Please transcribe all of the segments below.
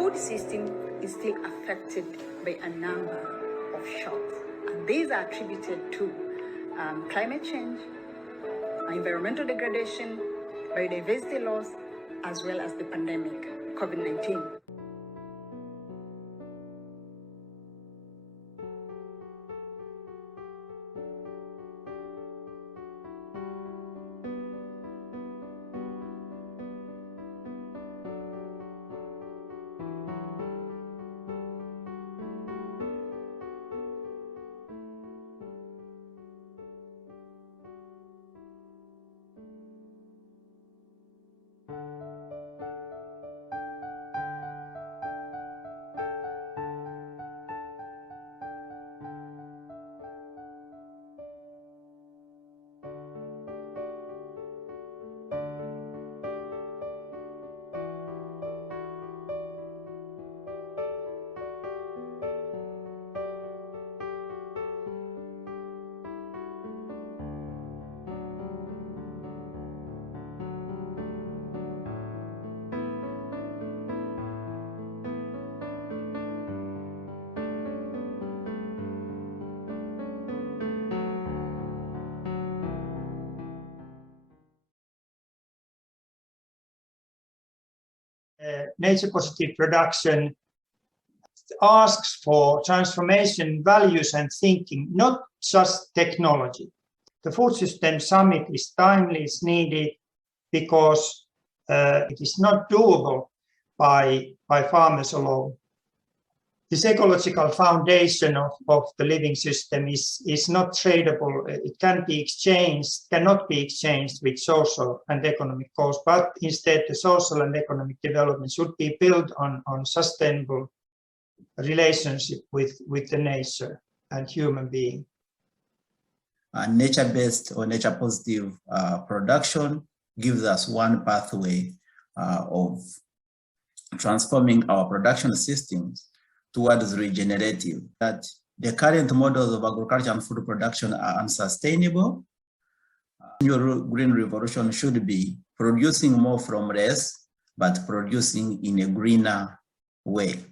food system is still affected by a number of shocks. And these are attributed to climate change, environmental degradation, biodiversity loss, as well as the pandemic, COVID-19. Nature positive production asks for transformation, values and thinking, not just technology. The Food System Summit is timely, it's needed because it is not doable by farmers alone. This ecological foundation of the living system is not tradable. It cannot be exchanged with social and economic goals, but instead the social and economic development should be built on sustainable relationship with the nature and human being. Nature-based or nature-positive production gives us one pathway of transforming our production systems towards regenerative, that the current models of agriculture and food production are unsustainable. Your green revolution should be producing more from less, but producing in a greener way.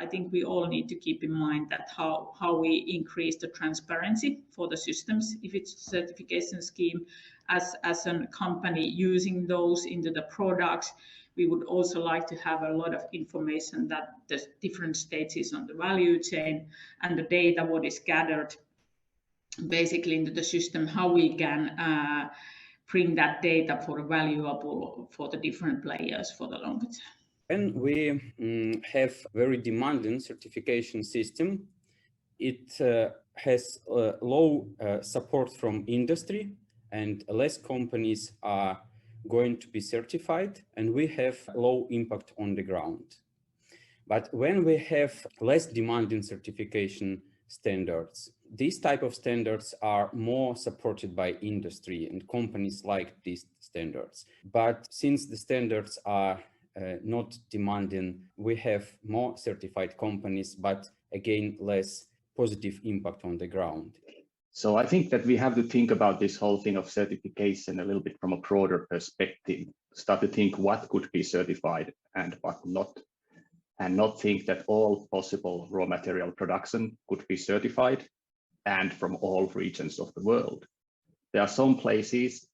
I think we all need to keep in mind that how we increase the transparency for the systems, if it's a certification scheme, as a company using those into the products. We would also like to have a lot of information that the different stages on the value chain and the data what is gathered basically into the system, how we can bring that data for valuable for the different players for the longer term. When we have very demanding certification system, it has low support from industry and less companies are going to be certified, and we have low impact on the ground. But when we have less demanding certification standards, these type of standards are more supported by industry and companies like these standards. But since the standards are not demanding, we have more certified companies, but again, less positive impact on the ground. So I think that we have to think about this whole thing of certification a little bit from a broader perspective, start to think what could be certified and what not, and not think that all possible raw material production could be certified and from all regions of the world. There are some places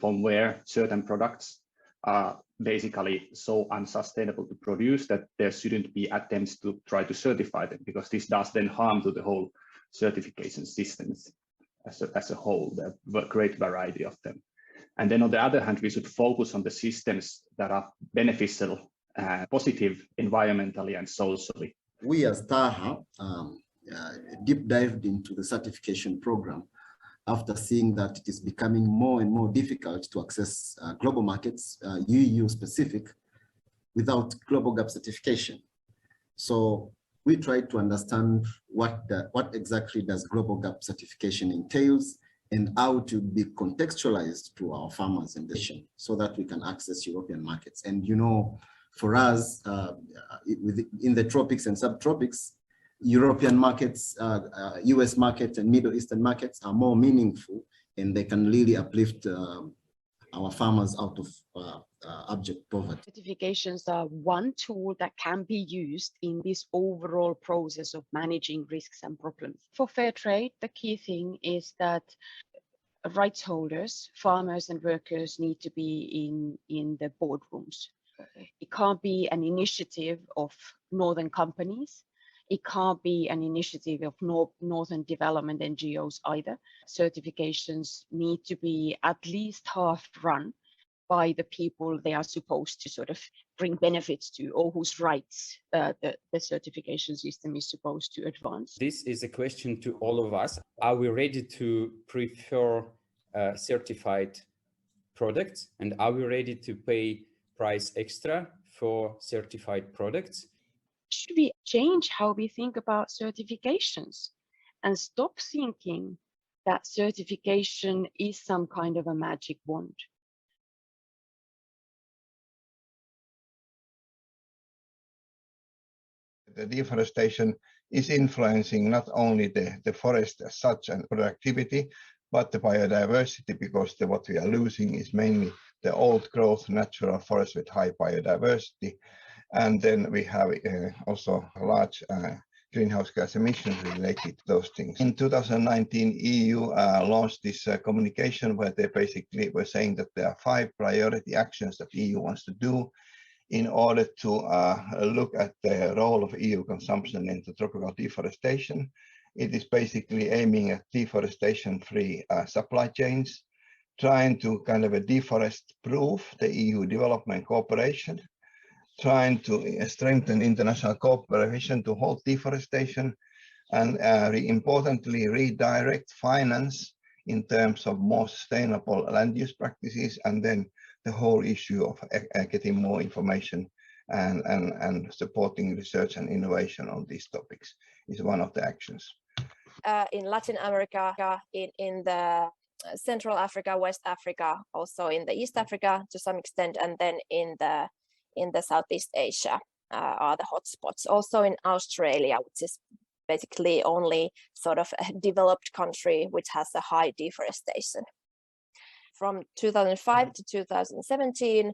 from where certain products are basically so unsustainable to produce that there shouldn't be attempts to try to certify them, because this does then harm to the whole certification systems as a whole. There are a great variety of them. And then on the other hand, we should focus on the systems that are beneficial, positive environmentally and socially. We as TAHA deep dived into the certification program after seeing that it is becoming more and more difficult to access global markets, EU specific, without global gap certification. So we tried to understand what exactly does global gap certification entails and how to be contextualized to our farmers in the nation so that we can access European markets. And you know, for us, in the tropics and subtropics, European markets, US market and Middle Eastern markets are more meaningful, and they can really uplift our farmers out of abject poverty. Certifications are one tool that can be used in this overall process of managing risks and problems. For fair trade, the key thing is that rights holders, farmers and workers need to be in the boardrooms. It can't be an initiative of northern companies. It can't be an initiative of northern development NGOs either. Certifications need to be at least half run by the people they are supposed to sort of bring benefits to, or whose rights the certification system is supposed to advance. This is a question to all of us. Are we ready to prefer certified products? And are we ready to pay price extra for certified products? Should we change how we think about certifications and stop thinking that certification is some kind of a magic wand? The deforestation is influencing not only the forest as such and productivity, but the biodiversity, because what we are losing is mainly the old growth natural forest with high biodiversity. And then we have also large greenhouse gas emissions related to those things. In 2019, EU launched this communication where they basically were saying that there are 5 priority actions that EU wants to do in order to look at the role of EU consumption into tropical deforestation. It is basically aiming at deforestation-free supply chains, trying to kind of deforest-proof the EU development cooperation, trying to strengthen international cooperation to halt deforestation, and importantly, redirect finance in terms of more sustainable land use practices, and then the whole issue of getting more information and supporting research and innovation on these topics is one of the actions. In Latin America, in the Central Africa, West Africa, also in the East Africa to some extent, and then in the Southeast Asia are the hotspots. Also in Australia, which is basically only sort of a developed country which has a high deforestation. From 2005 to 2017,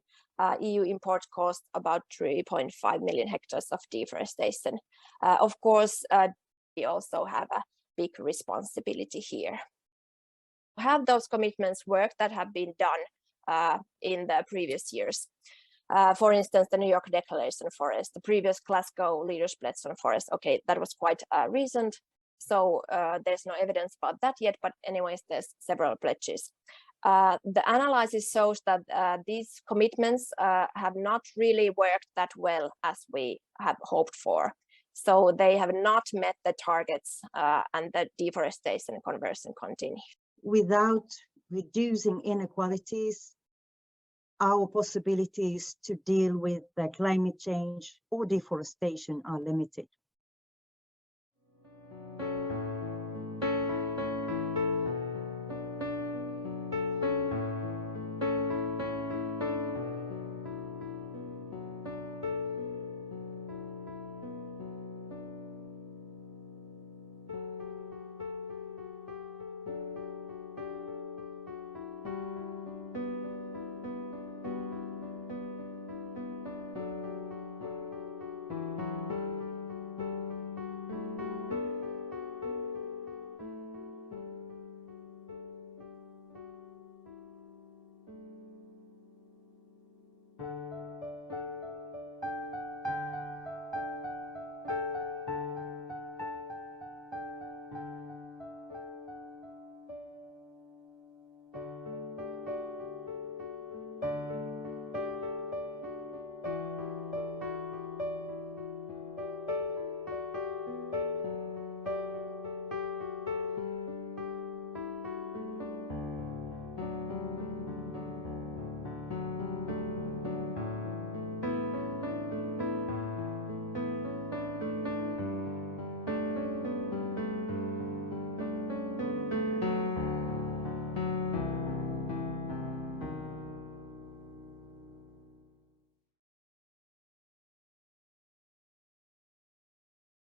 EU import cost about 3.5 million hectares of deforestation. Of course, we also have a big responsibility here. Have those commitments worked that have been done in the previous years? For instance, the New York Declaration on Forest, the previous Glasgow Leaders' Pledge on Forest. Okay, that was quite recent, so there's no evidence about that yet, but anyways, there's several pledges. The analysis shows that these commitments have not really worked that well as we have hoped for. So they have not met the targets and the deforestation conversion continues. Without reducing inequalities, our possibilities to deal with the climate change or deforestation are limited.